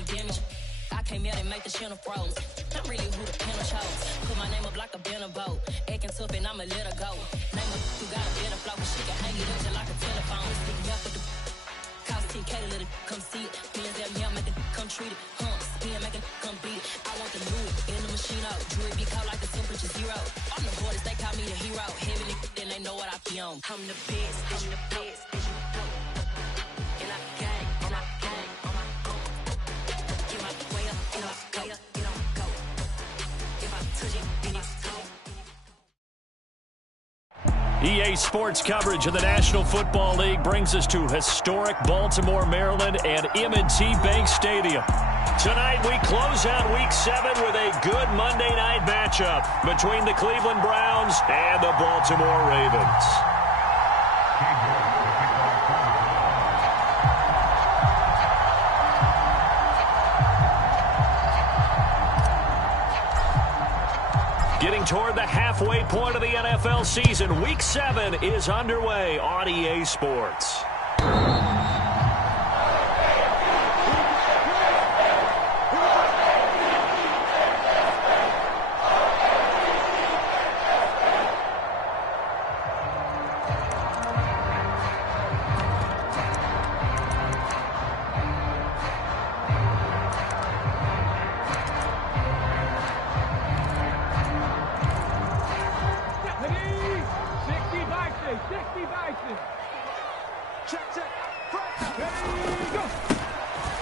really damage. I came out and make the channel froze. I'm really who the panel chose. Put my name up like a banner boat. Acting tough and I'ma let her go. Name up who got a better flow. She can hang it up just like a telephone. Stick me up with the cost 10K to let it come see it. Millions at me, I make it come treat it. Spin, make it come beat it. I want the new in the machine out. Jewelry be cold like the temperature 0. I'm the borders, they call me the hero. Heavy then they know what I be on. I'm the best, I'm the best, and you know. And I got it, and I got it on my own. Get my way up, get off, go up, get on, go. If I touch it, then it's cold. EA Sports coverage of the National Football League brings us to historic Baltimore, Maryland, and M&T Bank Stadium. Tonight, we close out Week 7 with a good Monday night matchup between the Cleveland Browns and the Baltimore Ravens. Getting toward the halfway point of the NFL season, Week 7 is underway on EA Sports.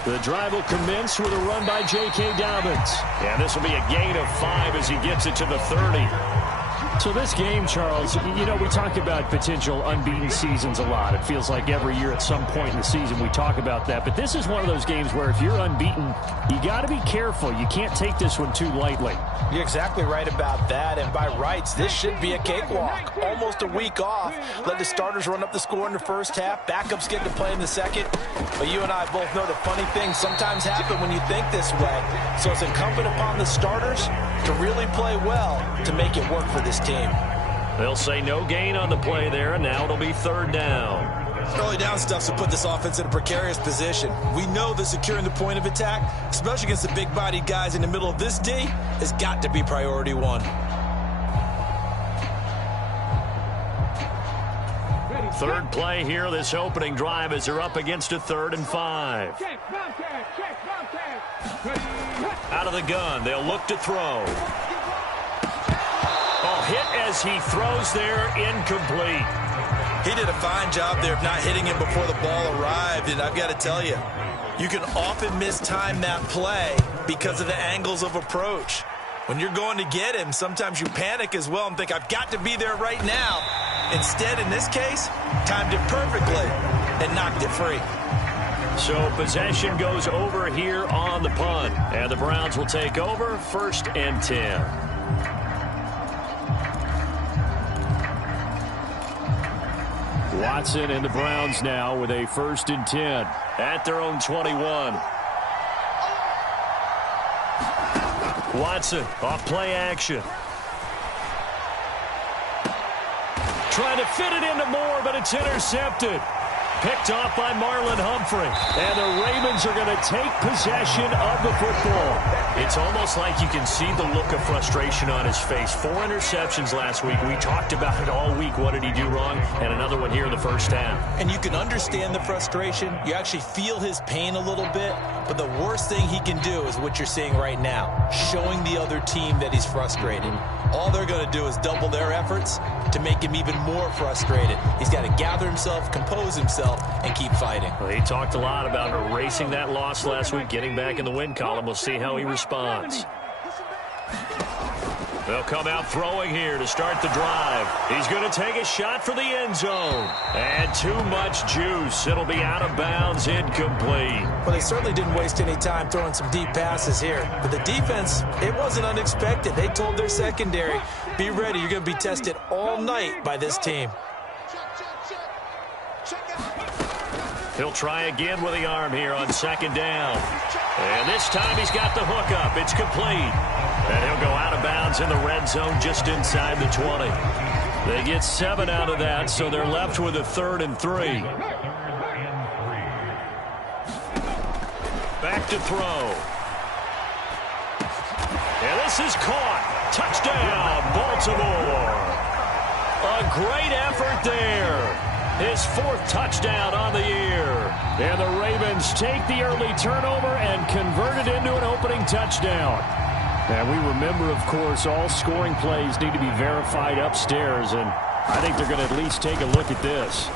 The drive will commence with a run by J.K. Dobbins. And this will be a gain of 5 as he gets it to the 30. So this game, Charles, you know, we talk about potential unbeaten seasons a lot. It feels like every year at some point in the season we talk about that. But this is one of those games where if you're unbeaten, you got to be careful. You can't take this one too lightly. You're exactly right about that. And by rights, this should be a cakewalk. Almost a week off. Let the starters run up the score in the first half. Backups get to play in the second. But you and I both know that funny things sometimes happen when you think this way. So it's incumbent upon the starters to really play well to make it work for this team. They'll say no gain on the play there, and now it'll be 3rd down. Early down stuff to put this offense in a precarious position. We know that securing the point of attack, especially against the big-bodied guys in the middle of this D, has got to be priority 1. Third play here, this opening drive, as they're up against a 3rd and 5. Out of the gun, they'll look to throw. Oh, hit as he throws there, incomplete. He did a fine job there of not hitting him before the ball arrived, and I've got to tell you, you can often mistime that play because of the angles of approach. When you're going to get him, sometimes you panic as well and think, I've got to be there right now. Instead, in this case, timed it perfectly and knocked it free. So possession goes over here on the punt, and the Browns will take over 1st and 10. Watson and the Browns now with a 1st and 10 at their own 21. Watson off play action. Trying to fit it into Moore, but it's intercepted. Picked off by Marlon Humphrey. And the Ravens are going to take possession of the football. It's almost like you can see the look of frustration on his face. 4 interceptions last week. We talked about it all week. What did he do wrong? And another one here in the first half. And you can understand the frustration. You actually feel his pain a little bit. But the worst thing he can do is what you're seeing right now, showing the other team that he's frustrated. All they're going to do is double their efforts to make him even more frustrated. He's got to gather himself, compose himself, and keep fighting. Well, he talked a lot about erasing that loss last week, getting back in the win column. We'll see how he responds. They'll come out throwing here to start the drive. He's going to take a shot for the end zone. And too much juice. It'll be out of bounds, incomplete. Well, they certainly didn't waste any time throwing some deep passes here. But the defense, it wasn't unexpected. They told their secondary, be ready. You're going to be tested all night by this team. He'll try again with the arm here on 2nd down. And this time he's got the hook up. It's complete. And he'll go out of bounds in the red zone just inside the 20. They get 7 out of that, so they're left with a 3rd and 3. Back to throw. And this is caught. Touchdown, Baltimore. A great effort there. His 4th touchdown on the year. And the Ravens take the early turnover and convert it into an opening touchdown. And we remember, of course, all scoring plays need to be verified upstairs, and I think they're going to at least take a look at this.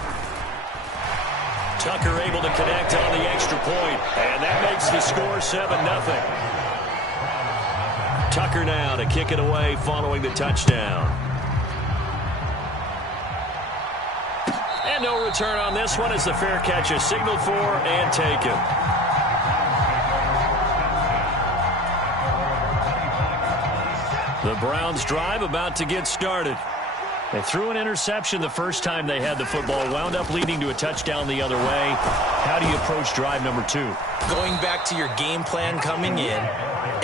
Tucker able to connect on the extra point, and that makes the score 7-0. Tucker now to kick it away following the touchdown. And no return on this one as the fair catch is signaled for and taken. The Browns drive about to get started. They threw an interception the first time they had the football, wound up leading to a touchdown the other way. How do you approach drive number 2? Going back to your game plan coming in,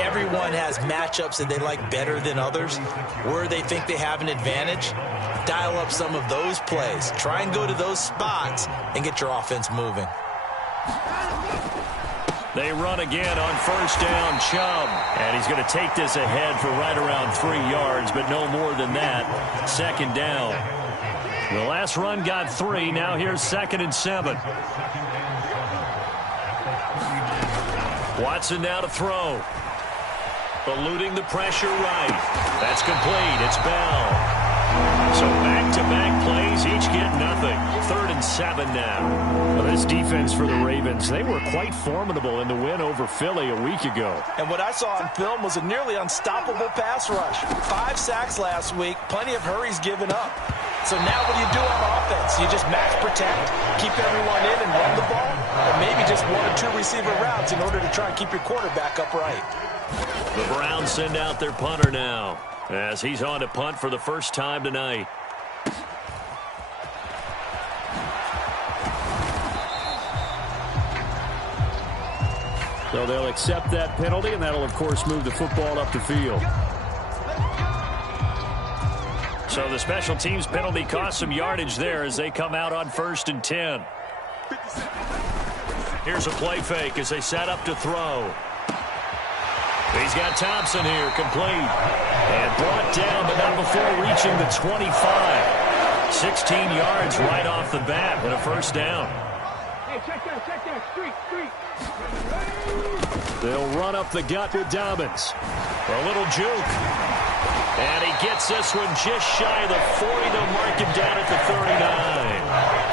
everyone has matchups that they like better than others. Where they think they have an advantage, dial up some of those plays. Try and go to those spots and get your offense moving. They run again on first down, Chubb. And he's going to take this ahead for right around 3 yards, but no more than that. 2nd down. The last run got 3. Now here's 2nd and 7. Watson now to throw. Eluding the pressure right. That's complete. It's Bell. So back-to-back plays, each get nothing. 3rd and 7 now. Well, this defense for the Ravens, they were quite formidable in the win over Philly a week ago. And what I saw on film was a nearly unstoppable pass rush. 5 sacks last week, plenty of hurries given up. So now what do you do on offense? You just max protect, keep everyone in and run the ball, or maybe just 1 or 2 receiver routes in order to try and keep your quarterback upright. The Browns send out their punter now, as he's on to punt for the first time tonight. So they'll accept that penalty, and that'll, of course, move the football up the field. So the special teams penalty cost some yardage there as they come out on 1st and 10. Here's a play fake as they set up to throw. He's got Thompson here, complete. And brought down, but not before reaching the 25. 16 yards right off the bat and a first down. Hey, check that, street. They'll run up the gut with Dobbins. For a little juke. And he gets this one just shy of the 40. They'll mark him down at the 39.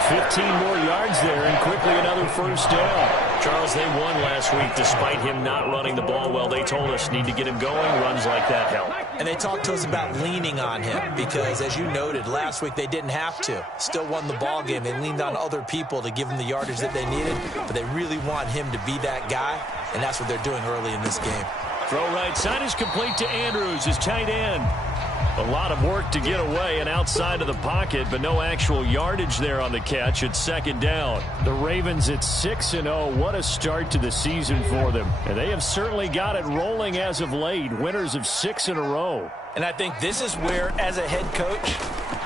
15 more yards there and quickly another first down. Charles, they won last week despite him not running the ball well. They told us need to get him going. Runs like that help. And they talked to us about leaning on him because, as you noted, last week they didn't have to. Still won the ball game. They leaned on other people to give them the yardage that they needed, but they really want him to be that guy, and that's what they're doing early in this game. Throw right side is complete to Andrews, his tight end. A lot of work to get away and outside of the pocket, but no actual yardage there on the catch. It's 2nd down. The Ravens at 6-0. What a start to the season for them. And they have certainly got it rolling as of late. Winners of 6 in a row. And I think this is where, as a head coach,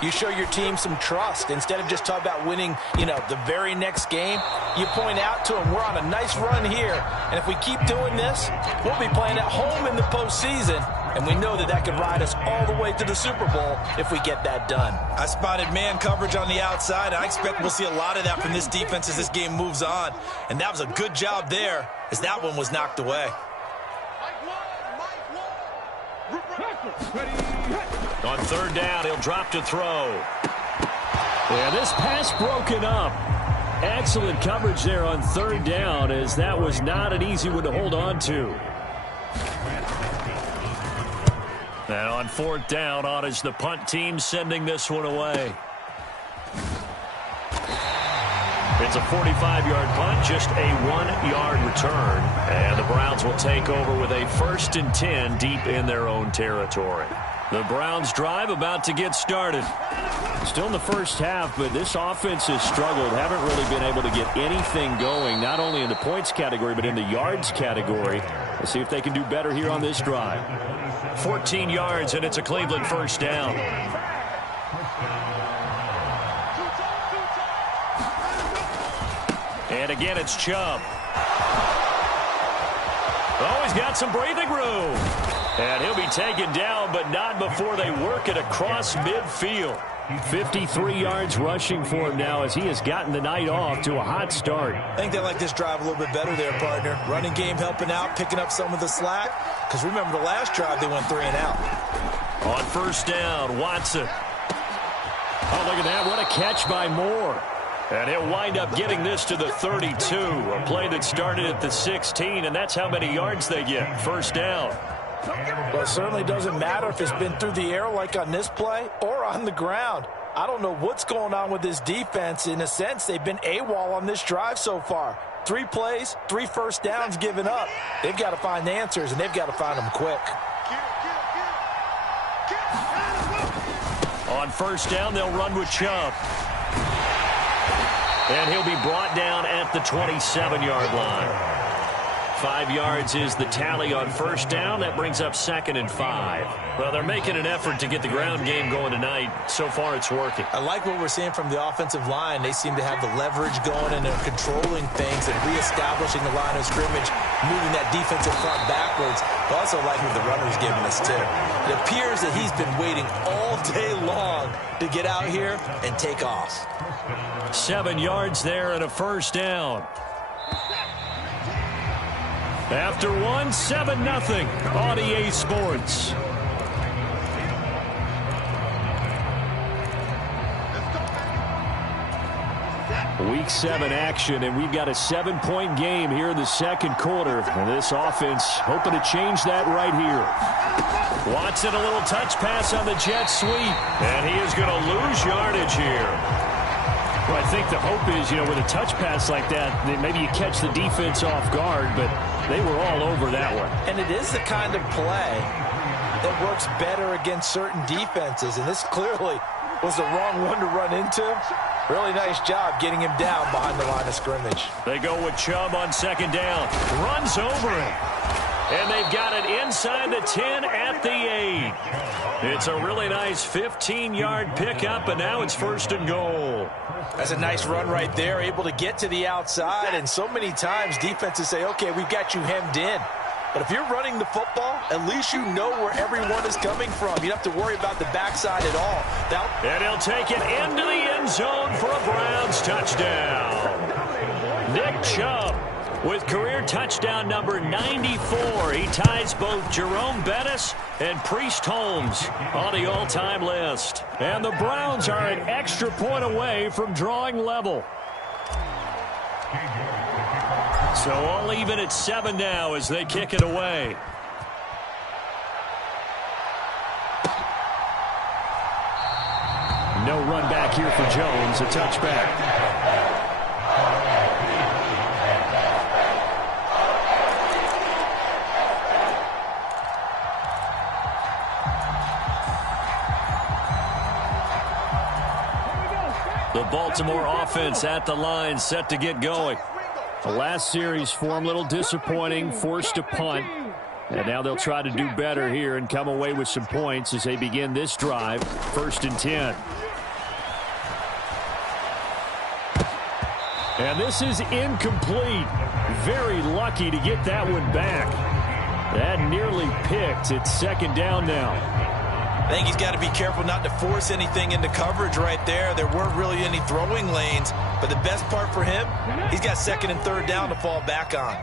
you show your team some trust. Instead of just talking about winning, the very next game, you point out to them, we're on a nice run here. And if we keep doing this, we'll be playing at home in the postseason. And we know that could ride us all the way to the Super Bowl if we get that done. I spotted man coverage on the outside. I expect we'll see a lot of that from this defense as this game moves on. And that was a good job there as that one was knocked away. On 3rd down, he'll drop to throw. Yeah, this pass broken up. Excellent coverage there on 3rd down, as that was not an easy one to hold on to. And on 4th down, on is the punt team sending this one away. It's a 45-yard punt, just a 1-yard return. And the Browns will take over with a 1st and 10 deep in their own territory. The Browns drive about to get started. Still in the first half, but this offense has struggled. Haven't really been able to get anything going, not only in the points category, but in the yards category. Let's see if they can do better here on this drive. 14 yards, and it's a Cleveland first down. And again, it's Chubb. Oh, he's got some breathing room. And he'll be taken down, but not before they work it across midfield. 53 yards rushing for him now as he has gotten the night off to a hot start. I think they like this drive a little bit better there, partner. Running game helping out, picking up some of the slack. Because remember the last drive, they went 3 and out. On first down, Watson. Oh, look at that. What a catch by Moore. And he'll wind up getting this to the 32. A play that started at the 16, and that's how many yards they get. First down. Well, it certainly doesn't matter if it's been through the air like on this play or on the ground. I don't know what's going on with this defense. In a sense, they've been AWOL on this drive so far. 3 plays, 3 first downs given up. They've got to find the answers, and they've got to find them quick. On first down, they'll run with Chubb. And he'll be brought down at the 27-yard line. 5 yards is the tally on first down. That brings up 2nd and 5. Well, they're making an effort to get the ground game going tonight. So far, it's working. I like what we're seeing from the offensive line. They seem to have the leverage going, and they're controlling things and reestablishing the line of scrimmage, moving that defensive front backwards. I also like what the runner's giving us, too. It appears that he's been waiting all day long to get out here and take off. 7 yards there and a first down. After 7-0 on EA Sports. Week 7 action, and we've got a 7-point game here in the second quarter. And this offense hoping to change that right here. Watson, a little touch pass on the jet sweep, and he is going to lose yardage here. Well, I think the hope is, with a touch pass like that, maybe you catch the defense off guard, but they were all over that one. And it is the kind of play that works better against certain defenses, and this clearly was the wrong one to run into. Really nice job getting him down behind the line of scrimmage. They go with Chubb on second down. Runs over him. And they've got it inside the 10 at the 8. It's a really nice 15-yard pickup, and now it's 1st and goal. That's a nice run right there, able to get to the outside. And so many times defenses say, okay, we've got you hemmed in. But if you're running the football, at least you know where everyone is coming from. You don't have to worry about the backside at all. And he'll take it into the end zone for a Browns touchdown. Nick Chubb with career touchdown number 94. He ties both Jerome Bettis and Priest Holmes on the all-time list. And the Browns are an extra point away from drawing level. So all even at 7 now as they kick it away. No run back here for Jones, a touchback. The Baltimore offense at the line, set to get going. The last series for them, a little disappointing, forced a punt. And now they'll try to do better here and come away with some points as they begin this drive, 1st and 10. And this is incomplete. Very lucky to get that one back. That nearly picked. It's 2nd down now. I think he's got to be careful not to force anything into coverage right there. There weren't really any throwing lanes. But the best part for him, he's got 2nd and 3rd down to fall back on.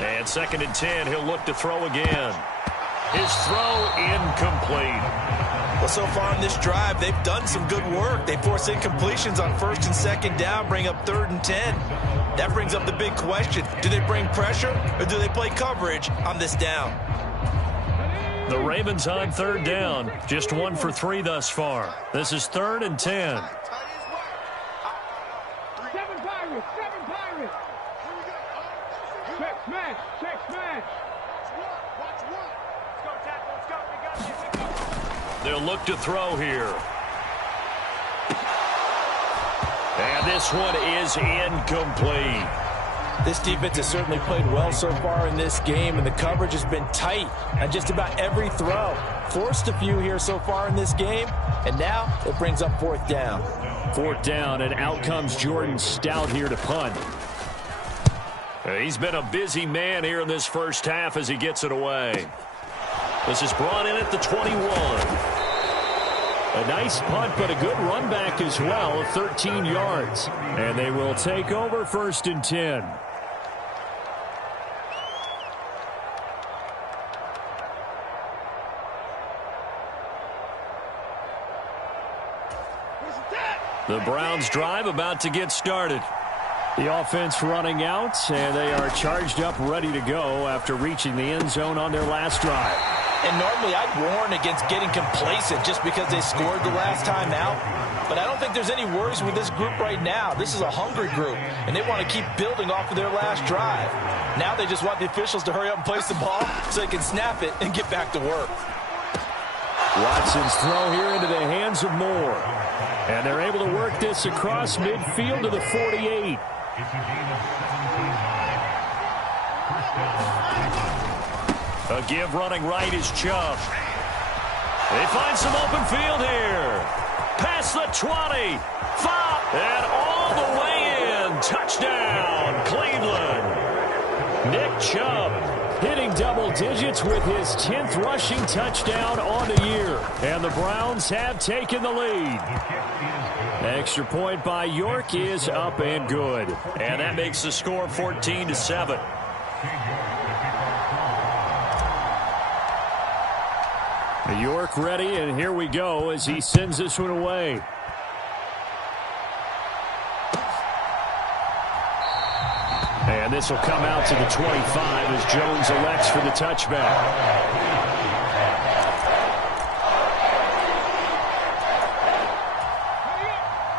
And 2nd and 10, he'll look to throw again. His throw incomplete. Well, so far in this drive, they've done some good work. They force incompletions on 1st and 2nd down, bring up 3rd and 10. That brings up the big question. Do they bring pressure or do they play coverage on this down? The Ravens on 3rd down. Just 1 for 3 thus far. This is 3rd and 10. 7 Pirates, 7 Pirates. Check smash, check smash. Watch one. Let's go, tackle, let's go. We got this. They'll look to throw here. And this one is incomplete. This defense has certainly played well so far in this game, and the coverage has been tight on just about every throw. Forced a few here so far in this game, and now it brings up 4th down. 4th down, and out comes Jordan Stout here to punt. He's been a busy man here in this first half as he gets it away. This is brought in at the 21. A nice punt, but a good run back as well, 13 yards. And they will take over 1st and 10. The Browns drive about to get started. The offense running out, and they are charged up, ready to go after reaching the end zone on their last drive. And normally I'd warn against getting complacent just because they scored the last time out. But I don't think there's any worries with this group right now. This is a hungry group, and they want to keep building off of their last drive. Now they just want the officials to hurry up and place the ball so they can snap it and get back to work. Watson's throw here into the hands of Moore. And they're able to work this across midfield to the 48. A give running right is Chubb. They find some open field here. Past the 20. 5. And all the way in. Touchdown, Cleveland. Nick Chubb hitting double digits with his 10th rushing touchdown on the year. And the Browns have taken the lead. Extra point by York is up and good. And that makes the score 14-7. York ready, and here we go as he sends this one away. And this will come out to the 25 as Jones elects for the touchback.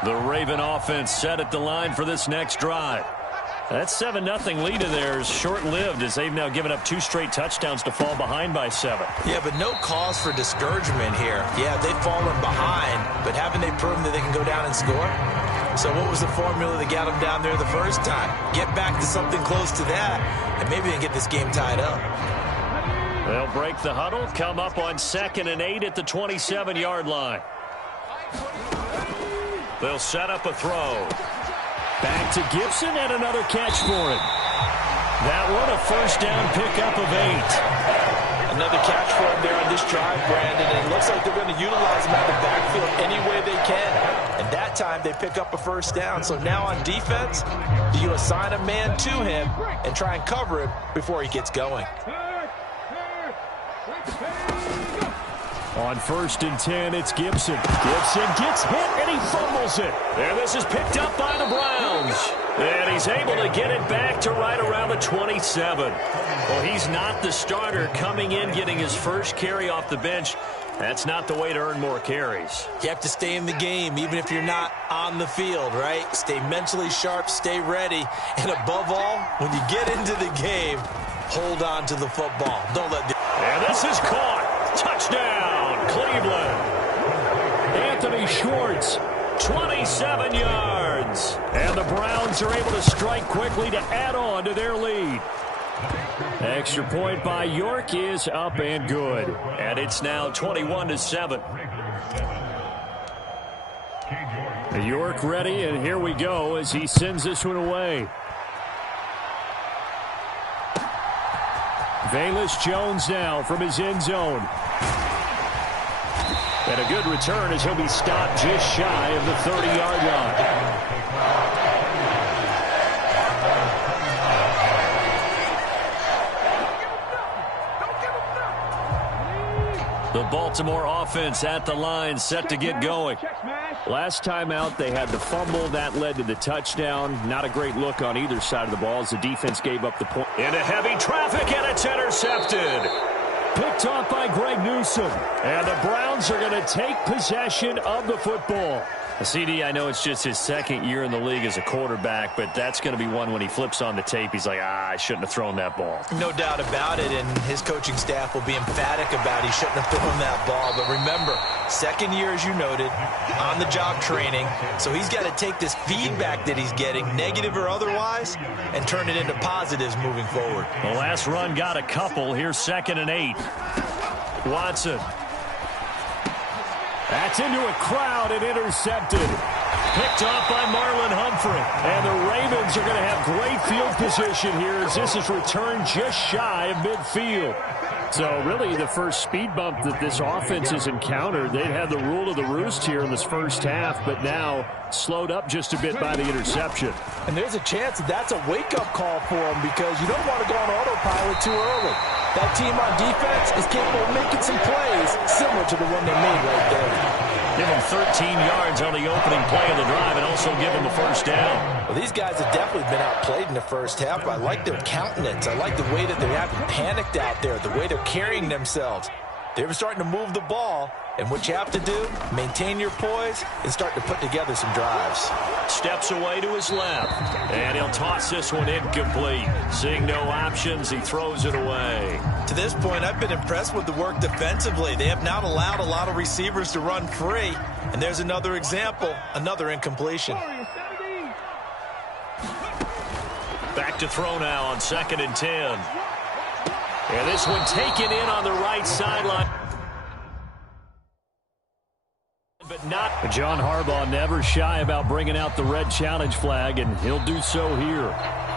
The Raven offense set at the line for this next drive. That 7-0 lead of theirs short-lived as they've now given up 2 straight touchdowns to fall behind by 7. Yeah, but no cause for discouragement here. Yeah, they've fallen behind, but haven't they proven that they can go down and score? So what was the formula that got them down there the first time? Get back to something close to that, and maybe they can get this game tied up. They'll break the huddle, come up on 2nd and 8 at the 27-yard line. They'll set up a throw. Back to Gibson and another catch for him. That one a first down pickup of 8. Another catch for him there on this drive, Brandon. And it looks like they're going to utilize him out of the backfield any way they can. And that time they pick up a first down. So now on defense, do you assign a man to him and try and cover him before he gets going? On 1st and 10, it's Gibson. Gibson gets hit, and he fumbles it. And this is picked up by the Browns. And he's able to get it back to right around the 27. Well, he's not the starter coming in, getting his first carry off the bench. That's not the way to earn more carries. You have to stay in the game, even if you're not on the field, right? Stay mentally sharp, stay ready. And above all, when you get into the game, hold on to the football. Don't let the... And this is caught. Touchdown, Cleveland. Anthony Schwartz, 27 yards. And the Browns are able to strike quickly to add on to their lead. Extra point by York is up and good. And it's now 21-7. York ready, and here we go as he sends this one away. Velus Jones now from his end zone. And a good return as he'll be stopped just shy of the 30-yard line. The Baltimore offense at the line, set to get going. Last time out, they had the fumble. That led to the touchdown. Not a great look on either side of the ball as the defense gave up the point. Into heavy traffic, and it's intercepted. Picked off by Greg Newsome. And the Browns are going to take possession of the football. CD, I know it's just his 2nd year in the league as a quarterback, but that's going to be one when he flips on the tape, he's like, I shouldn't have thrown that ball. No doubt about it, and his coaching staff will be emphatic about he shouldn't have thrown that ball. But remember, 2nd year, as you noted, on-the-job training, so he's got to take this feedback that he's getting, negative or otherwise, and turn it into positives moving forward. The last run got a couple. Here's 2nd and 8. Watson That's into a crowd and intercepted. Picked off by Marlon Humphrey. And the Ravens are going to have great field position here as this is returned just shy of midfield. So really the first speed bump that this offense has encountered, they'd had the rule of the roost here in this first half, but now slowed up just a bit by the interception. And there's a chance that that's a wake-up call for them because you don't want to go on autopilot too early. That team on defense is capable of making some plays similar to the one they made right there. Give them 13 yards on the opening play of the drive and also give them a first down. Well, these guys have definitely been outplayed in the first half, but I like their countenance. I like the way that they haven't panicked out there, the way they're carrying themselves. They're starting to move the ball, and what you have to do, maintain your poise and start to put together some drives. Steps away to his left, and he'll toss this one incomplete. Seeing no options, he throws it away. To this point, I've been impressed with the work defensively. They have not allowed a lot of receivers to run free, and there's another example, another incompletion. Back to throw now on 2nd and 10. And this one taken in on the right sideline. But not. John Harbaugh never shy about bringing out the red challenge flag, and he'll do so here.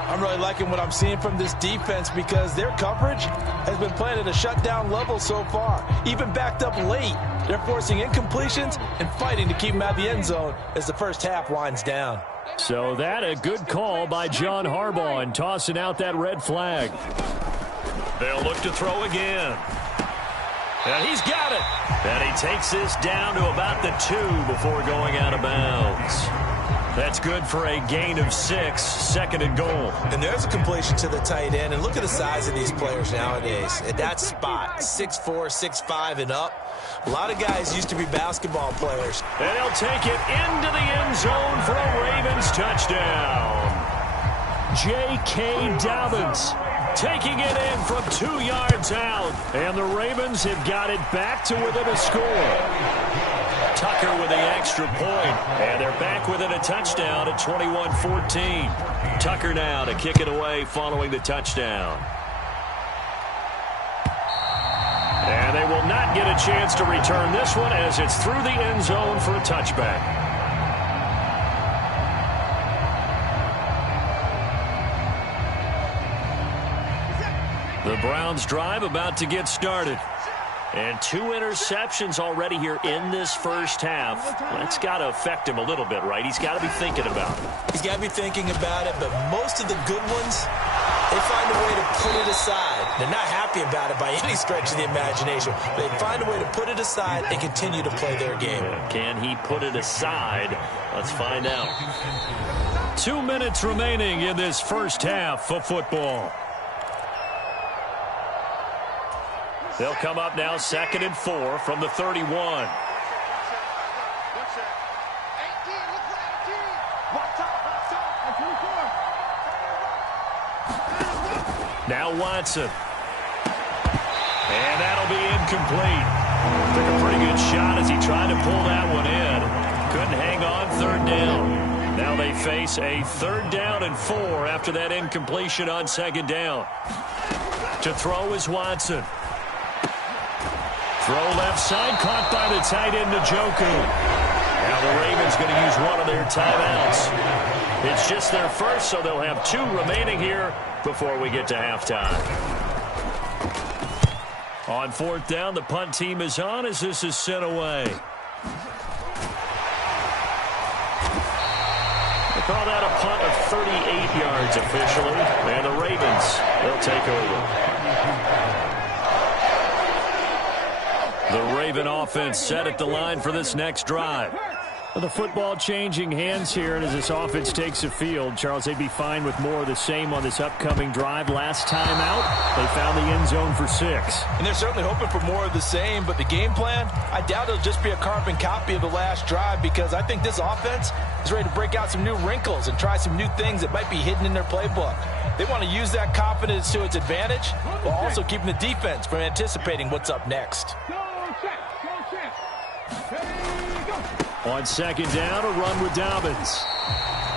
I'm really liking what I'm seeing from this defense because their coverage has been playing at a shutdown level so far. Even backed up late, they're forcing incompletions and fighting to keep them out of the end zone as the first half winds down. So that a good call by John Harbaugh and tossing out that red flag. They'll look to throw again. And he's got it. And he takes this down to about the 2 before going out of bounds. That's good for a gain of 6, 2nd and goal. And there's a completion to the tight end. And look at the size of these players nowadays. At that spot, 6'4", 6'5", and up. A lot of guys used to be basketball players. And he'll take it into the end zone for a Ravens touchdown. J.K. Dobbins taking it in from 2 yards out. And the Ravens have got it back to within a score. Tucker with the extra point. And they're back within a touchdown at 21-14. Tucker now to kick it away following the touchdown. And they will not get a chance to return this one as it's through the end zone for a touchback. The Browns drive about to get started. And 2 interceptions already here in this first half. That's got to affect him a little bit, right? He's got to be thinking about it. He's got to be thinking about it, but most of the good ones, they find a way to put it aside. They're not happy about it by any stretch of the imagination. They find a way to put it aside and continue to play their game. Can he put it aside? Let's find out. 2 minutes remaining in this first half of football. They'll come up now 2nd and 4 from the 31. Now Watson. And that'll be incomplete. Took a pretty good shot as he tried to pull that one in. Couldn't hang on 3rd down. Now they face a 3rd down and 4 after that incompletion on 2nd down. To throw is Watson. Throw left side, caught by the tight end, Njoku. Now the Ravens going to use one of their timeouts. It's just their first, so they'll have 2 remaining here before we get to halftime. On 4th down, the punt team is on as this is sent away. They call that a punt of 38 yards officially. And the Ravens, they'll take over. The Raven offense set at the line for this next drive. Well, the football changing hands here, and as this offense takes the field, Charles, they'd be fine with more of the same on this upcoming drive. Last time out, they found the end zone for 6. And they're certainly hoping for more of the same, but the game plan, I doubt it'll just be a carbon copy of the last drive because I think this offense is ready to break out some new wrinkles and try some new things that might be hidden in their playbook. They want to use that confidence to its advantage while also keeping the defense from anticipating what's up next. Go check. Go check. On second down, a run with Dobbins.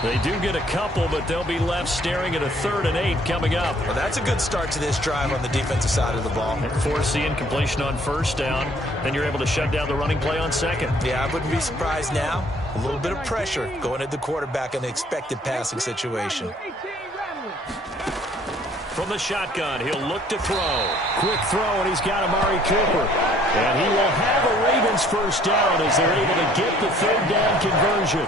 They do get a couple, but they'll be left staring at a 3rd and 8 coming up. Well, that's a good start to this drive on the defensive side of the ball. Force the incompletion on 1st down. Then you're able to shut down the running play on 2nd. Yeah, I wouldn't be surprised now. A little bit of pressure going at the quarterback in an expected passing situation. From the shotgun, he'll look to throw. Quick throw, and he's got Amari Cooper. And he will have a Ravens 1st down as they're able to get the 3rd down conversion.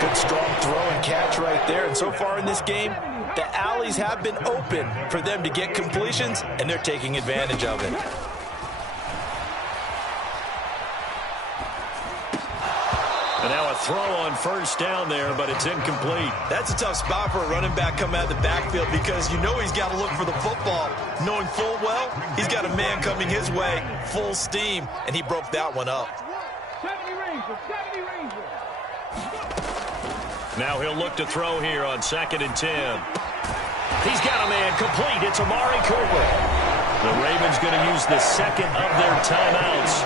Good strong throw and catch right there. And so far in this game, the alleys have been open for them to get completions, and they're taking advantage of it. And now a throw on 1st down there, but it's incomplete. That's a tough spot for a running back coming out of the backfield because you know he's got to look for the football, knowing full well he's got a man coming his way, full steam, and he broke that one up. 70 Rangers. Now he'll look to throw here on 2nd and 10. He's got a man complete. It's Amari Cooper. The Ravens going to use the 2nd of their timeouts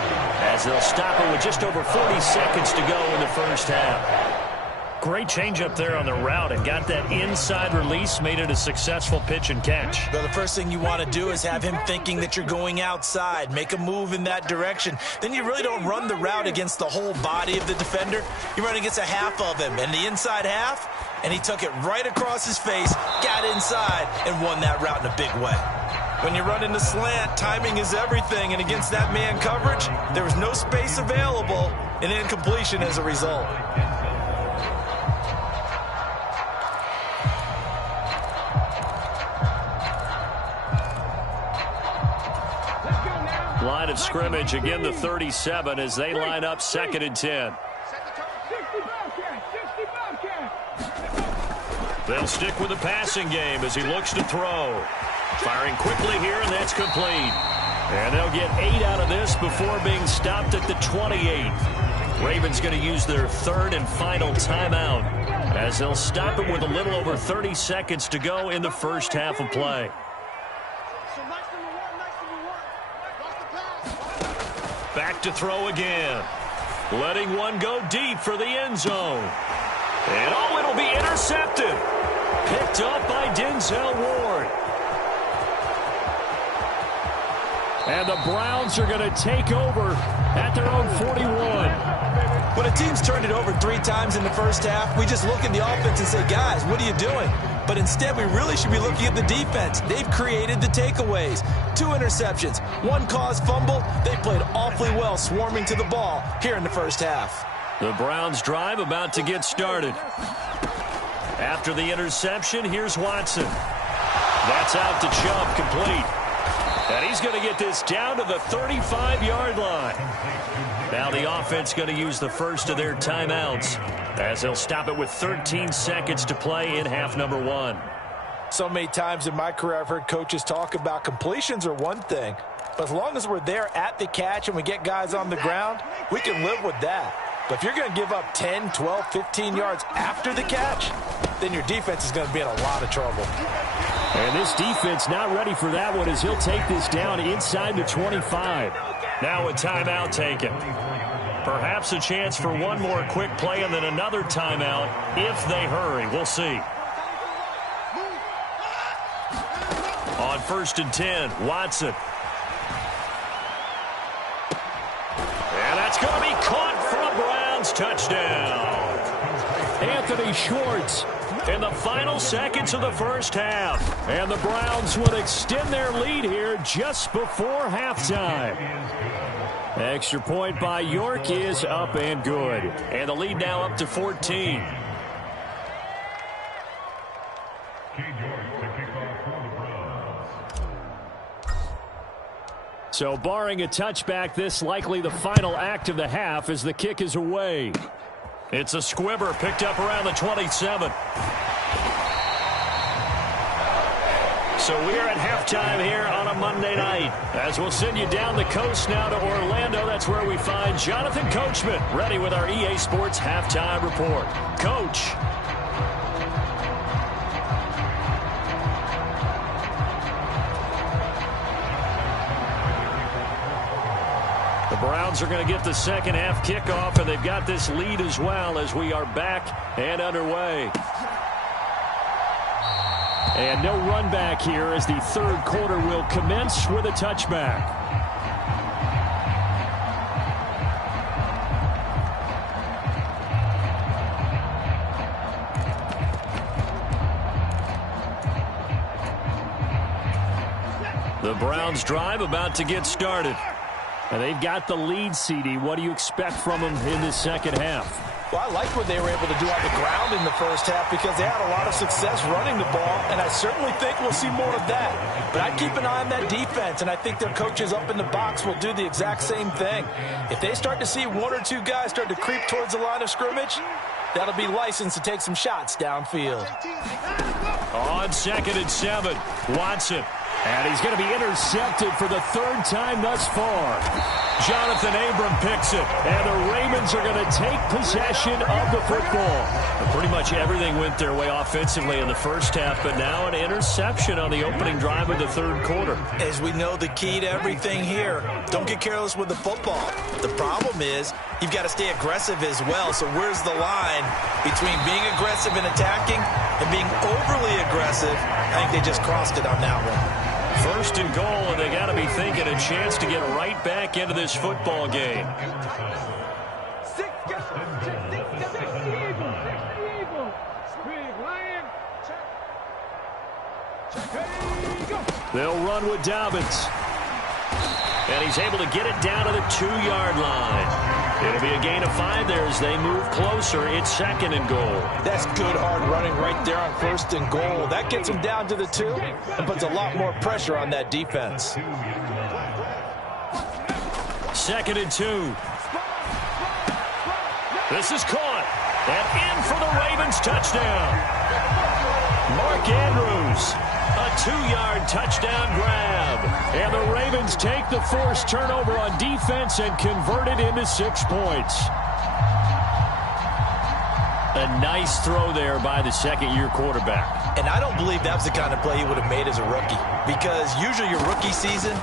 as they'll stop it with just over 40 seconds to go in the 1st half. Great change up there on the route and got that inside release, made it a successful pitch and catch. Well, the first thing you want to do is have him thinking that you're going outside, make a move in that direction. Then you really don't run the route against the whole body of the defender. You run against a half of him, and the inside half, and he took it right across his face, got inside, and won that route in a big way. When you run in the slant, timing is everything, and against that man coverage, there was no space available, and incompletion as a result. Line of scrimmage, again the 37 as they line up 2nd and 10. They'll stick with the passing game as he looks to throw. Firing quickly here, and that's complete. And they'll get 8 out of this before being stopped at the 28. Ravens going to use their 3rd and final timeout as they'll stop it with a little over 30 seconds to go in the 1st half of play. Back to throw again. Letting one go deep for the end zone. And oh, it'll be intercepted. Picked up by Denzel Ward. And the Browns are going to take over at their own 41. When a team's turned it over 3 times in the 1st half, we just look at the offense and say, guys, what are you doing? But instead, we really should be looking at the defense. They've created the takeaways. 2 interceptions, 1 caused fumble. They played awfully well swarming to the ball here in the 1st half. The Browns drive about to get started. After the interception, here's Watson. That's out to Chubb, complete. And he's going to get this down to the 35-yard line. Now the offense going to use the 1st of their timeouts as they'll stop it with 13 seconds to play in half number 1. So many times in my career I've heard coaches talk about completions are one thing, but as long as we're there at the catch and we get guys on the ground, we can live with that. But if you're going to give up 10, 12, 15 yards after the catch, then your defense is going to be in a lot of trouble. And this defense not ready for that one as he'll take this down inside the 25. Now a timeout taken. Perhaps a chance for one more quick play and then another timeout if they hurry. We'll see. On 1st and 10, Watson. And that's going to be caught for a Browns touchdown. Anthony Schwartz in the final seconds of the 1st half. And the Browns would extend their lead here just before halftime. Extra point by York is up and good. And the lead now up to 14. So barring a touchback, this likely the final act of the half as the kick is away. It's a squibber picked up around the 27. So we're at halftime here on a Monday night. As we'll send you down the coast now to Orlando, that's where we find Jonathan Coachman ready with our EA Sports Halftime Report. Coach. The Browns are going to get the second half kickoff, and they've got this lead as well as we are back and underway. And no run back here as the third quarter will commence with a touchback. The Browns drive about to get started. And they've got the lead, CD. What do you expect from them in the second half? Well, I like what they were able to do on the ground in the first half because they had a lot of success running the ball, and I certainly think we'll see more of that. But I'd keep an eye on that defense, and I think their coaches up in the box will do the exact same thing. If they start to see one or two guys start to creep towards the line of scrimmage, that'll be licensed to take some shots downfield. On 2nd and 7, Watson. And he's going to be intercepted for the third time thus far. Jonathan Abram picks it. And the Ravens are going to take possession of the football. And pretty much everything went their way offensively in the first half, but now an interception on the opening drive of the third quarter. As we know, the key to everything here, don't get careless with the football. The problem is you've got to stay aggressive as well. So where's the line between being aggressive and attacking and being overly aggressive? I think they just crossed it on that one. First and goal, and they got to be thinking a chance to get right back into this football game. They'll run with Dobbins. And he's able to get it down to the 2-yard line. It'll be a gain of 5 there as they move closer. It's 2nd and goal. That's good hard running right there on 1st and goal. That gets them down to the 2 and puts a lot more pressure on that defense. 2nd and 2. This is caught. And in for the Ravens touchdown. Mark Andrews. A 2-yard touchdown grab. And the Ravens take the forced turnover on defense and convert it into 6 points. A nice throw there by the second-year quarterback. And I don't believe that was the kind of play he would have made as a rookie. Because usually your rookie season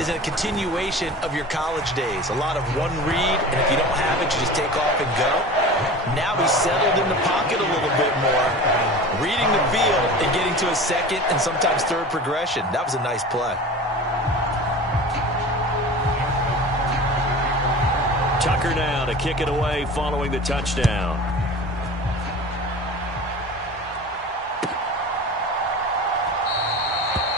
is a continuation of your college days. A lot of one read, and if you don't have it, you just take off and go. Now he's settled in the pocket a little bit more, reading the field and getting to a second and sometimes third progression. That was a nice play. Tucker now to kick it away following the touchdown.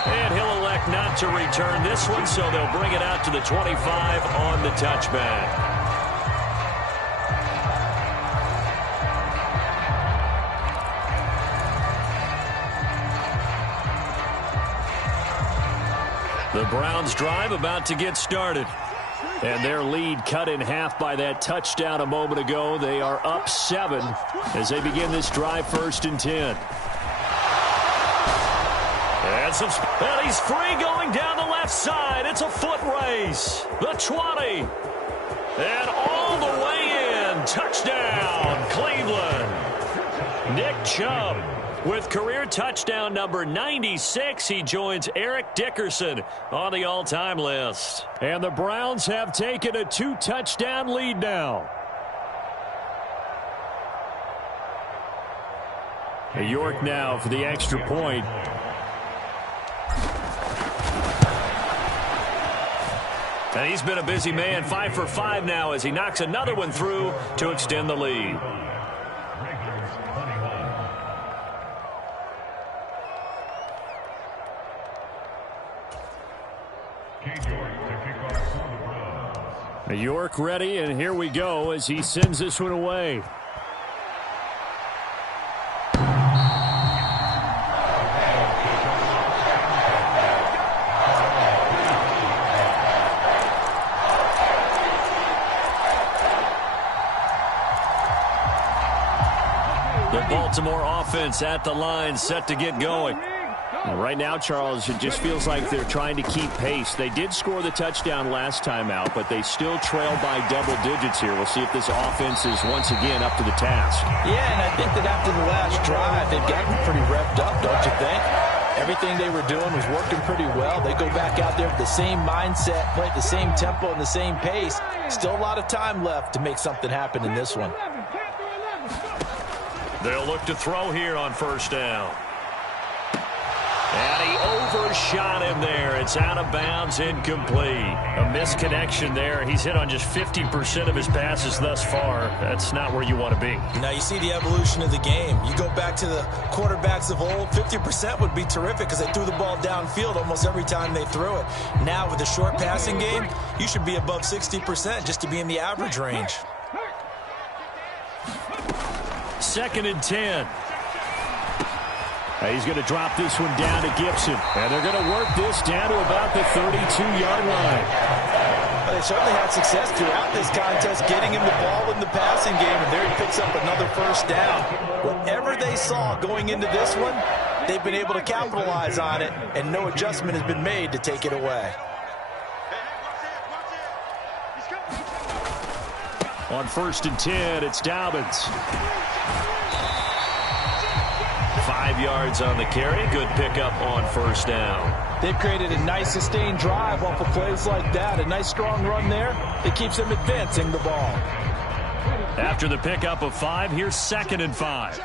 And he'll elect not to return this one, so they'll bring it out to the 25 on the touchback. The Browns drive about to get started. And their lead cut in half by that touchdown a moment ago. They are up 7 as they begin this drive 1st and 10. And he's free going down the left side. It's a foot race. The 20. And all the way in. Touchdown, Cleveland. Nick Chubb with career touchdown number 96. He joins Eric Dickerson on the all-time list. And the Browns have taken a 2-touchdown lead now. York now for the extra point. And he's been a busy man, 5 for 5 now as he knocks another one through to extend the lead. York ready, and here we go as he sends this one away. The Baltimore offense at the line, set to get going. Right now, Charles, it just feels like they're trying to keep pace. They did score the touchdown last time out, but they still trail by double digits here. We'll see if this offense is once again up to the task. Yeah, and I think that after the last drive, they've gotten pretty revved up, don't you think? Everything they were doing was working pretty well. They go back out there with the same mindset, play at the same tempo and the same pace. Still a lot of time left to make something happen in this one. They'll look to throw here on first down. And he overshot him there. It's out of bounds, incomplete. A misconnection there. He's hit on just 50% of his passes thus far. That's not where you want to be. Now you see the evolution of the game. You go back to the quarterbacks of old, 50% would be terrific because they threw the ball downfield almost every time they threw it. Now with the short passing game, you should be above 60% just to be in the average range. 2nd and 10. He's going to drop this one down to Gibson. And they're going to work this down to about the 32-yard line. Well, they certainly had success throughout this contest getting him the ball in the passing game, and there he picks up another first down. Whatever they saw going into this one, they've been able to capitalize on it, and no adjustment has been made to take it away. On 1st and 10, it's Dobbins. 5 yards on the carry. Good pickup on first down. They've created a nice sustained drive off of plays like that. A nice strong run there. It keeps them advancing the ball. After the pickup of 5, here's 2nd and 5.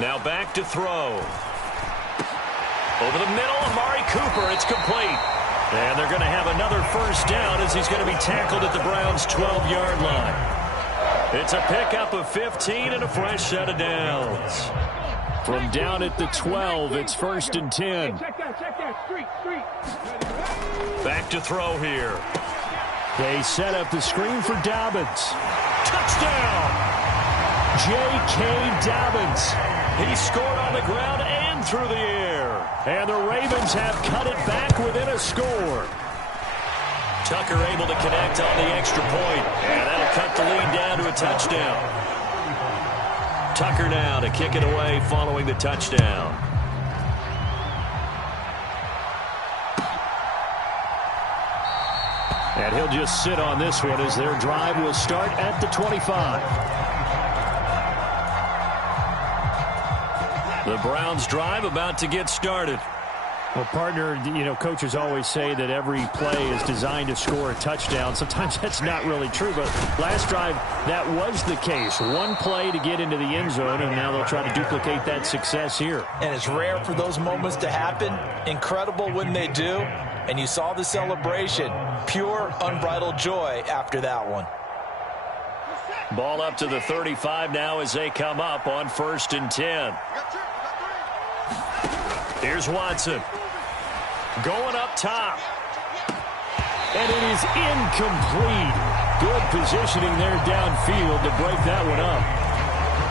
Now back to throw. Over the middle, Amari Cooper. It's complete. And they're going to have another first down as he's going to be tackled at the Browns' 12-yard line. It's a pickup of 15 and a fresh set of downs. From down at the 12, it's 1st and 10. Back to throw here. They set up the screen for Dobbins. Touchdown! J.K. Dobbins. He scored on the ground and through the air. And the Ravens have cut it back within a score. Tucker able to connect on the extra point. And that'll cut the lead down to a touchdown. Tucker now to kick it away following the touchdown. And he'll just sit on this one as their drive will start at the 25. The Browns drive about to get started. Well, partner, you know, coaches always say that every play is designed to score a touchdown. Sometimes that's not really true, but last drive, that was the case. One play to get into the end zone, and now they'll try to duplicate that success here. And it's rare for those moments to happen. Incredible when they do. And you saw the celebration. Pure, unbridled joy after that one. Ball up to the 35 now as they come up on 1st and 10. Here's Watson. Going up top. And it is incomplete. Good positioning there downfield to break that one up.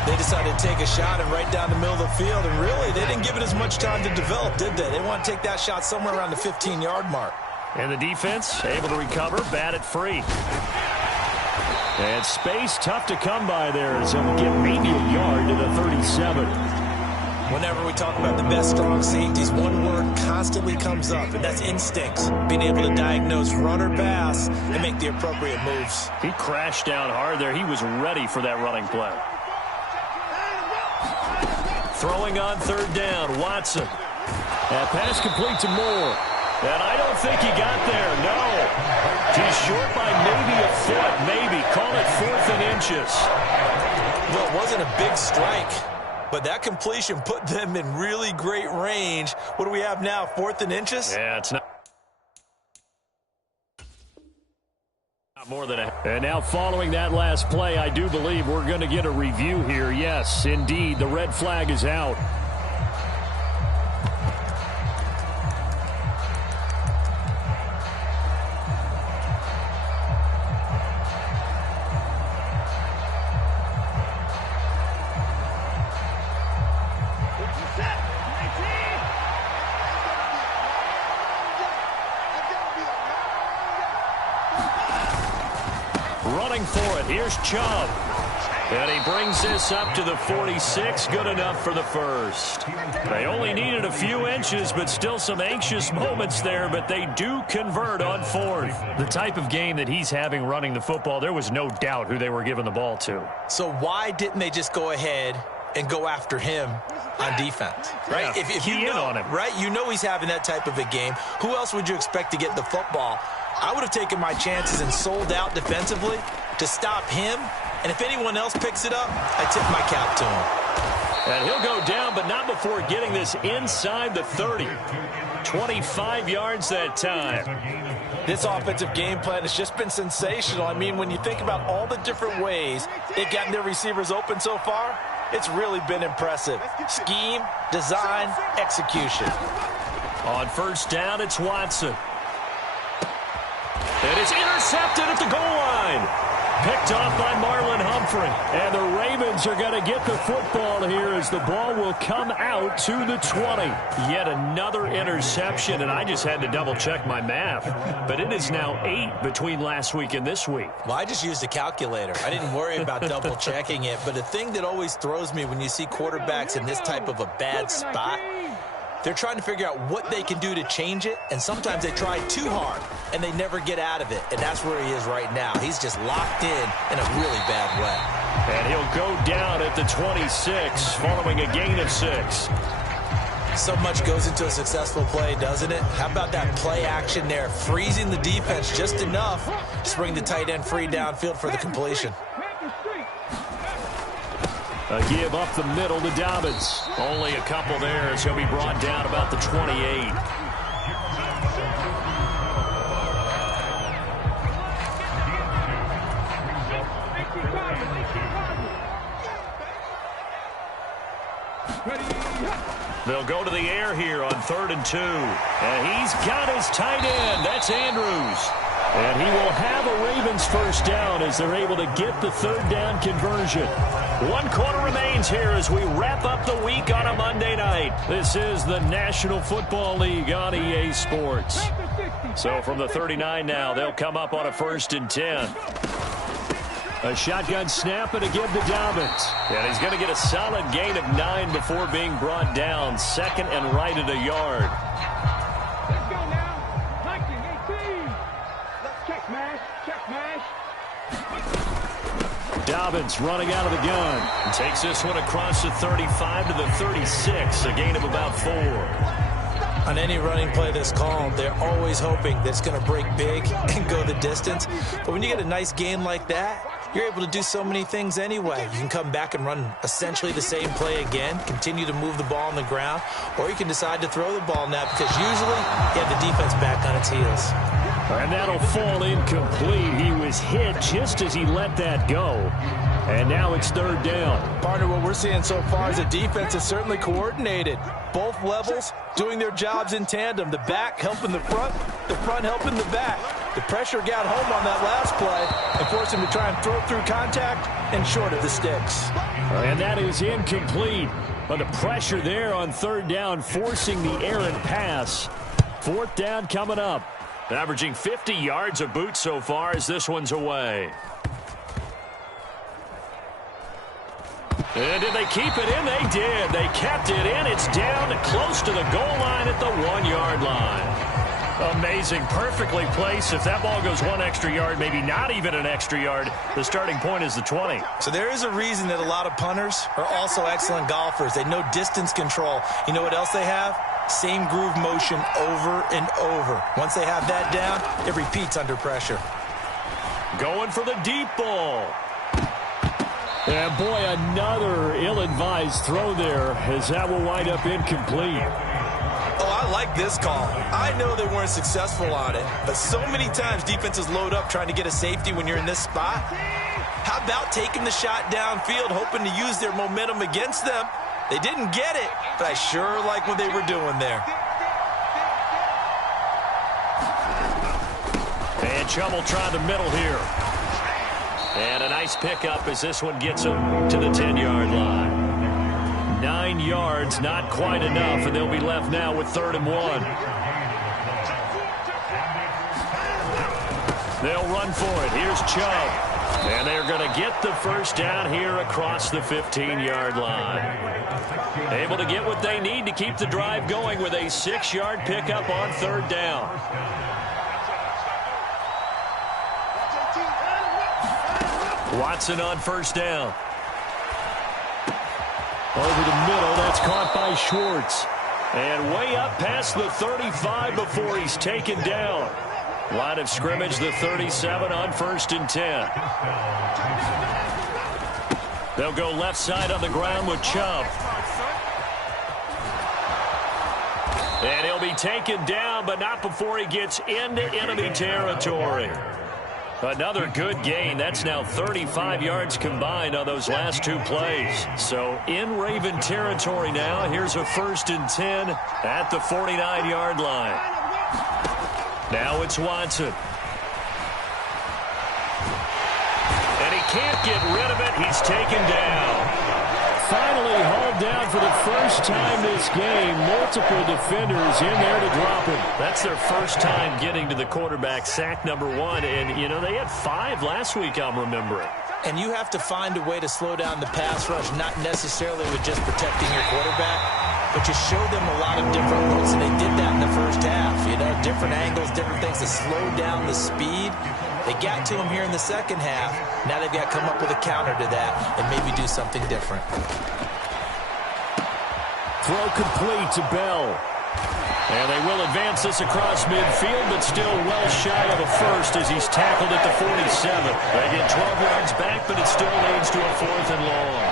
They decided to take a shot and right down the middle of the field, and really, they didn't give it as much time to develop, did they? They want to take that shot somewhere around the 15-yard mark. And the defense able to recover, bat it free. And space tough to come by there as he'll get maybe a yard to the 37. Whenever we talk about the best strong safeties, one word constantly comes up, and that's instincts. Being able to diagnose run or pass and make the appropriate moves. He crashed down hard there. He was ready for that running play. Throwing on 3rd down, Watson. That pass complete to Moore. And I don't think he got there, no. He's short by maybe a foot, maybe. Call it 4th and inches. Well, it wasn't a big strike, but that completion put them in really great range. What do we have now, 4th and inches? Yeah, it's not more than a... And now following that last play, I do believe we're going to get a review here. Yes, indeed, the red flag is out. Running for it. Here's Chubb. And he brings this up to the 46. Good enough for the first. They only needed a few inches, but still some anxious moments there, but they do convert on 4th. The type of game that he's having running the football, there was no doubt who they were giving the ball to. So why didn't they just go ahead and go after him on defense, right? Yeah, if you know, on him. right, you know he's having that type of a game. Who else would you expect to get the football? I would have taken my chances and sold out defensively to stop him. And if anyone else picks it up, I tip my cap to him. And he'll go down, but not before getting this inside the 30. 25 yards that time. This offensive game plan has just been sensational. I mean, when you think about all the different ways they've gotten their receivers open so far, it's really been impressive. Scheme, design, execution. On first down, it's Watson. And it's intercepted at the goal line. Picked off by Marlon Humphrey. And the Ravens are going to get the football here as the ball will come out to the 20. Yet another interception, and I just had to double-check my math. But it is now 8 between last week and this week. Well, I just used a calculator. I didn't worry about double-checking it. But the thing that always throws me when you see quarterbacks in this type of a bad spot, they're trying to figure out what they can do to change it, and sometimes they try too hard, and they never get out of it, and that's where he is right now. He's just locked in a really bad way. And he'll go down at the 26, following a gain of 6. So much goes into a successful play, doesn't it? How about that play action there, freezing the defense just enough to bring the tight end free downfield for the completion. A give up the middle to Dobbins. Only a couple there as he'll be brought down about the 28. They'll go to the air here on 3rd and 2. And he's got his tight end. That's Andrews. And he will have a Ravens first down as they're able to get the 3rd down conversion. 1 quarter remains here as we wrap up the week on a Monday night. This is the National Football League on EA Sports. So from the 39 now, they'll come up on a 1st and 10. A shotgun snap and a give to Dobbins. And he's going to get a solid gain of 9 before being brought down. 2nd and right at a yard. Let's go now. 19, 18. Check smash. Check smash. Dobbins running out of the gun. Takes this one across the 35 to the 36. A gain of about 4. On any running play that's called, they're always hoping that it's going to break big and go the distance. But when you get a nice gain like that, you're able to do so many things anyway. You can come back and run essentially the same play again, continue to move the ball on the ground, or you can decide to throw the ball now because usually you have the defense back on its heels. And that'll fall incomplete. He was hit just as he let that go. And now it's 3rd down. Partner, what we're seeing so far is the defense is certainly coordinated. Both levels doing their jobs in tandem. The back helping the front helping the back. The pressure got home on that last play and forced him to try and throw through contact and short of the sticks. And that is incomplete. But the pressure there on 3rd down, forcing the errant pass. 4th down coming up. Averaging 50 yards a boot so far as this one's away. And did they keep it in? They did. They kept it in. It's down close to the goal line at the 1-yard line. Amazing. Perfectly placed. If that ball goes 1 extra yard, maybe not even an extra yard, the starting point is the 20. So there is a reason that a lot of punters are also excellent golfers. They know distance control. You know what else they have? Same groove motion over and over. Once they have that down, it repeats under pressure. Going for the deep ball. And boy, another ill-advised throw there as that will wind up incomplete. Oh, I like this call. I know they weren't successful on it, but so many times defenses load up trying to get a safety when you're in this spot. How about taking the shot downfield, hoping to use their momentum against them? They didn't get it, but I sure like what they were doing there. And Chubb will try the middle here. And a nice pickup as this one gets him to the 10-yard line. 9 yards, not quite enough, and they'll be left now with 3rd and 1. They'll run for it. Here's Chubb. And they're going to get the first down here across the 15-yard line. Able to get what they need to keep the drive going with a 6-yard pickup on 3rd down. Watson on first down. Over the middle, that's caught by Schwartz. And way up past the 35 before he's taken down. Line of scrimmage, the 37 on 1st and 10. They'll go left side on the ground with Chubb. And he'll be taken down, but not before he gets into enemy territory. Another good gain. That's now 35 yards combined on those last 2 plays. So in Raven territory now. Here's a 1st and 10 at the 49-yard line. Now it's Watson. And he can't get rid of it. He's taken down. Finally hauled down for the first time this game. Multiple defenders in there to drop him. That's their first time getting to the quarterback, sack number 1. And, you know, they had 5 last week, I'm remembering. And you have to find a way to slow down the pass rush, not necessarily with just protecting your quarterback, but you show them a lot of different looks, and they did that in the first half. You know, different angles, different things to slow down the speed. They got to him here in the second half. Now they've got to come up with a counter to that and maybe do something different. Throw complete to Bell. And they will advance this across midfield, but still well shy of a first as he's tackled at the 47. They get 12 yards back, but it still leads to a 4th and long.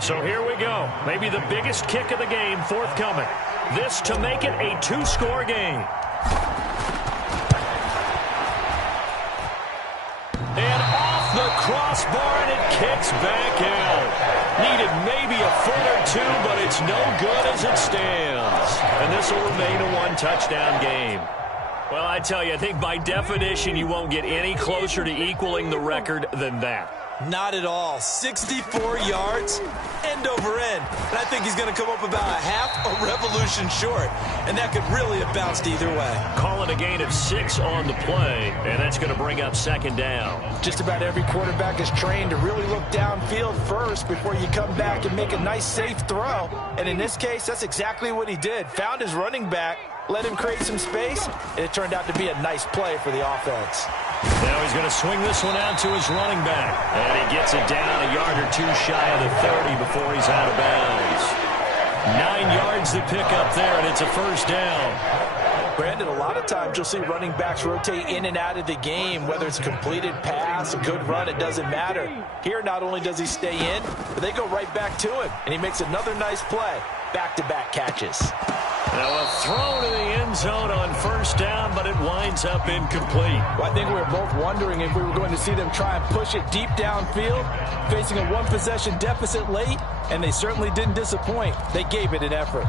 So here we go. Maybe the biggest kick of the game forthcoming. This to make it a 2-score game. And off the crossbar, and it kicks back out. Needed maybe a foot or 2, but it's no good as it stands. And this will remain a 1-touchdown game. Well, I tell you, I think by definition you won't get any closer to equaling the record than that. Not at all. 64 yards, end over end. And I think he's going to come up about a half a revolution short. And that could really have bounced either way. Calling a gain of 6 on the play, and that's going to bring up 2nd down. Just about every quarterback is trained to really look downfield first before you come back and make a nice, safe throw. And in this case, that's exactly what he did. Found his running back, let him create some space, and it turned out to be a nice play for the offense. Now he's going to swing this one out to his running back. And he gets it down a yard or 2 shy of the 30 before he's out of bounds. 9 yards to pick up there, and it's a 1st down. Brandon, a lot of times you'll see running backs rotate in and out of the game, whether it's a completed pass, a good run, it doesn't matter. Here, not only does he stay in, but they go right back to him, and he makes another nice play. Back-to-back catches. Now a throw to the end zone on 1st down, but it winds up incomplete. Well, I think we were both wondering if we were going to see them try and push it deep downfield, facing a 1-possession deficit late, and they certainly didn't disappoint. They gave it an effort.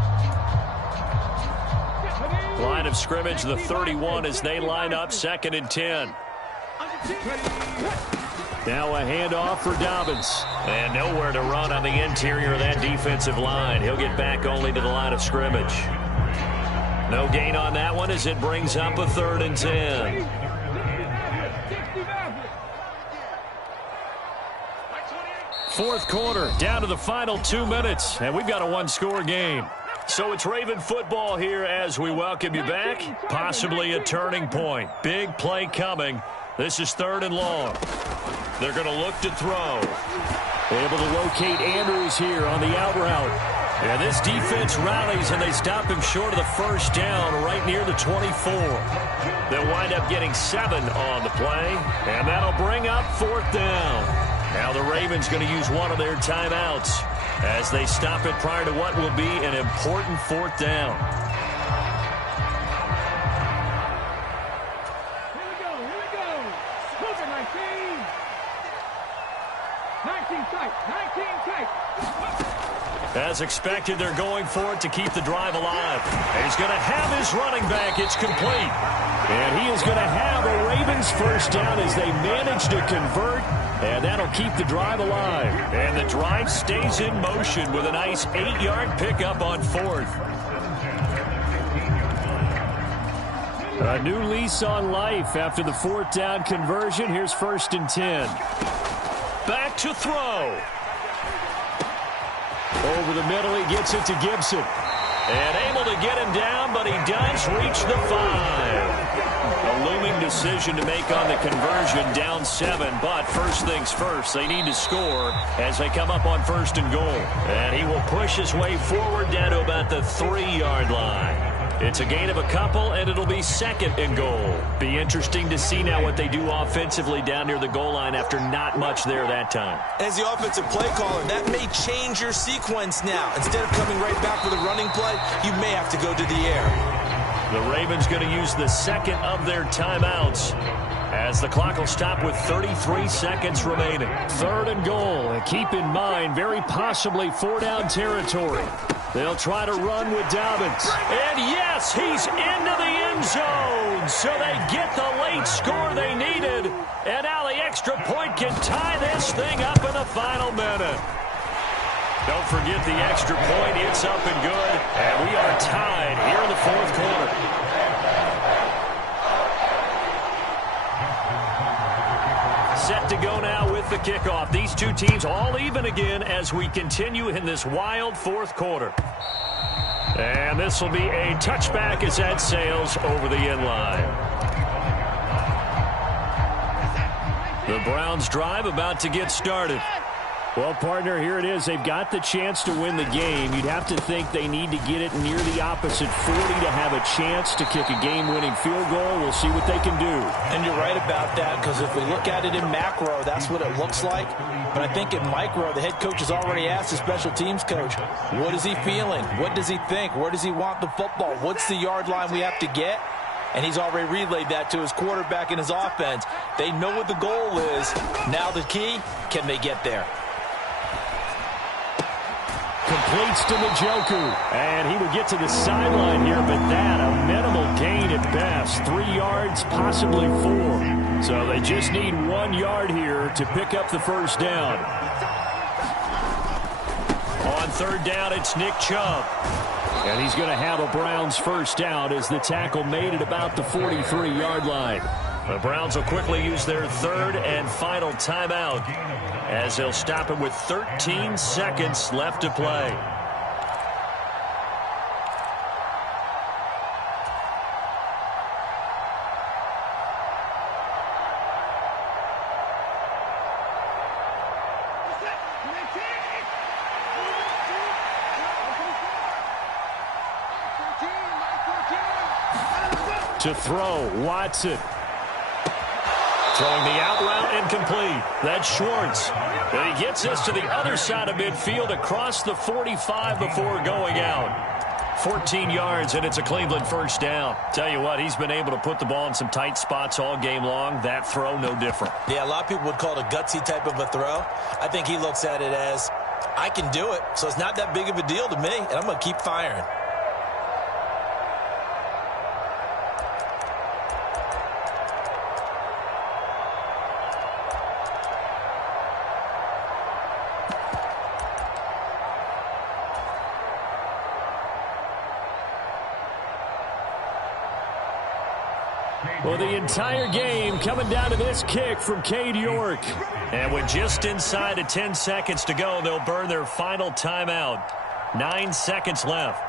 Line of scrimmage, the 31 as they line up 2nd and 10. Now a handoff for Dobbins. And nowhere to run on the interior of that defensive line. He'll get back only to the line of scrimmage. No gain on that one as it brings up a 3rd and 10. Fourth quarter, down to the final 2 minutes, and we've got a 1-score game. So it's Raven football here as we welcome you back. Possibly a turning point. Big play coming. This is 3rd and long. They're going to look to throw. Able to locate Andrews here on the out route. And this defense rallies, and they stop him short of the 1st down right near the 24. They'll wind up getting 7 on the play, and that'll bring up 4th down. Now the Ravens going to use one of their timeouts as they stop it prior to what will be an important 4th down. Here we go. Smoker 19. 19 tight. As expected, they're going for it to keep the drive alive. And he's going to have his running back. It's complete. And he is going to have a Ravens 1st down as they manage to convert. And that'll keep the drive alive. And the drive stays in motion with a nice 8-yard pickup on 4th. A new lease on life after the 4th down conversion. Here's 1st and 10. Back to throw. Over the middle, he gets it to Gibson. And able to get him down, but he does reach the 5. A looming decision to make on the conversion, down 7. But first things first, they need to score as they come up on 1st and goal. And he will push his way forward down to about the 3-yard line. It's a gain of a couple, and it'll be 2nd and goal. Be interesting to see now what they do offensively down near the goal line after not much there that time. As the offensive play caller, that may change your sequence now. Instead of coming right back with a running play, you may have to go to the air. The Ravens going to use the 2nd of their timeouts as the clock will stop with 33 seconds remaining. 3rd and goal. And keep in mind, very possibly 4-down territory. They'll try to run with Dobbins. And yes, he's into the end zone. So they get the late score they needed. And now the extra point can tie this thing up in the final minute. Don't forget the extra point. It's up and good. And we are tied here in the 4th quarter. Set to go now with the kickoff. These two teams all even again as we continue in this wild 4th quarter. And this will be a touchback as that sails over the end line. The Browns drive about to get started. Well, partner, here it is. They've got the chance to win the game. You'd have to think they need to get it near the opposite 40 to have a chance to kick a game-winning field goal. We'll see what they can do. And you're right about that, because if we look at it in macro, that's what it looks like. But I think in micro, the head coach has already asked the special teams coach, what is he feeling? What does he think? Where does he want the football? What's the yard line we have to get? And he's already relayed that to his quarterback and his offense. They know what the goal is. Now the key, can they get there? Completes to Njoku, and he will get to the sideline here, but that a minimal gain at best. 3 yards, possibly 4. So they just need 1 yard here to pick up the first down. On 3rd down, it's Nick Chubb. And he's going to have a Browns first down as the tackle made at about the 43-yard line. The Browns will quickly use their 3rd and final timeout as they'll stop it with 13 seconds left to play. To throw, Watson. Throwing the out route incomplete. That's Schwartz. And he gets us to the other side of midfield across the 45 before going out. 14 yards, and it's a Cleveland first down. Tell you what, he's been able to put the ball in some tight spots all game long. That throw, no different. Yeah, a lot of people would call it a gutsy type of a throw. I think he looks at it as, I can do it, so it's not that big of a deal to me, and I'm going to keep firing. Well, the entire game coming down to this kick from Cade York. And with just inside of 10 seconds to go, they'll burn their final timeout. 9 seconds left.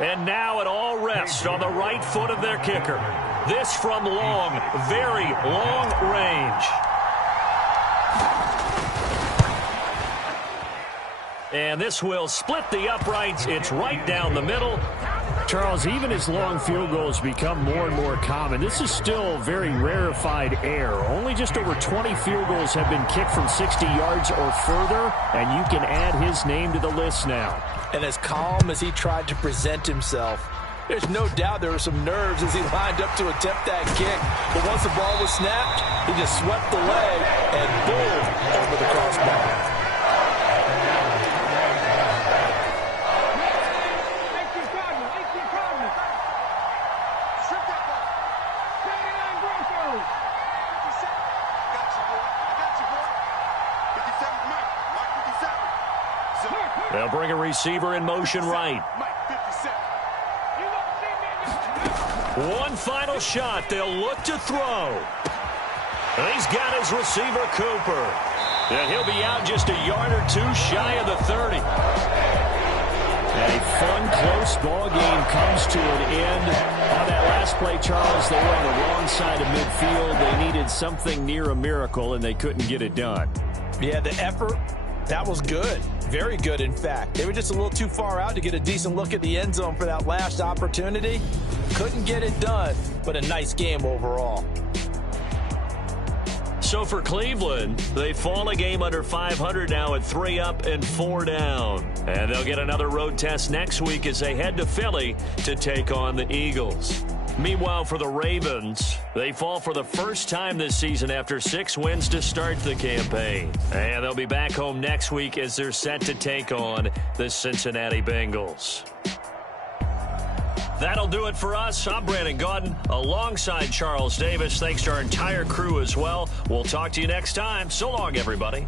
And now it all rests on the right foot of their kicker. This from long, very long range. And this will split the uprights. It's right down the middle. Charles, even as long field goals become more and more common, this is still very rarefied air. Only just over 20 field goals have been kicked from 60 yards or further, and you can add his name to the list now. And as calm as he tried to present himself, there's no doubt there were some nerves as he lined up to attempt that kick. But once the ball was snapped, he just swept the leg and boom, over the crossbar. They'll bring a receiver in motion right. One final shot. They'll look to throw. And he's got his receiver, Cooper. And he'll be out just a yard or two shy of the 30. And a fun, close ball game comes to an end. On that last play, Charles, they were on the wrong side of midfield. They needed something near a miracle, and they couldn't get it done. Yeah, the effort, that was good. Very good, in fact. They were just a little too far out to get a decent look at the end zone for that last opportunity. Couldn't get it done, but a nice game overall. So for Cleveland, they fall a game under 500 now at 3 up and 4 down. And they'll get another road test next week as they head to Philly to take on the Eagles. Meanwhile, for the Ravens, they fall for the first time this season after 6 wins to start the campaign. And they'll be back home next week as they're set to take on the Cincinnati Bengals. That'll do it for us. I'm Brandon Gaudin alongside Charles Davis. Thanks to our entire crew as well. We'll talk to you next time. So long, everybody.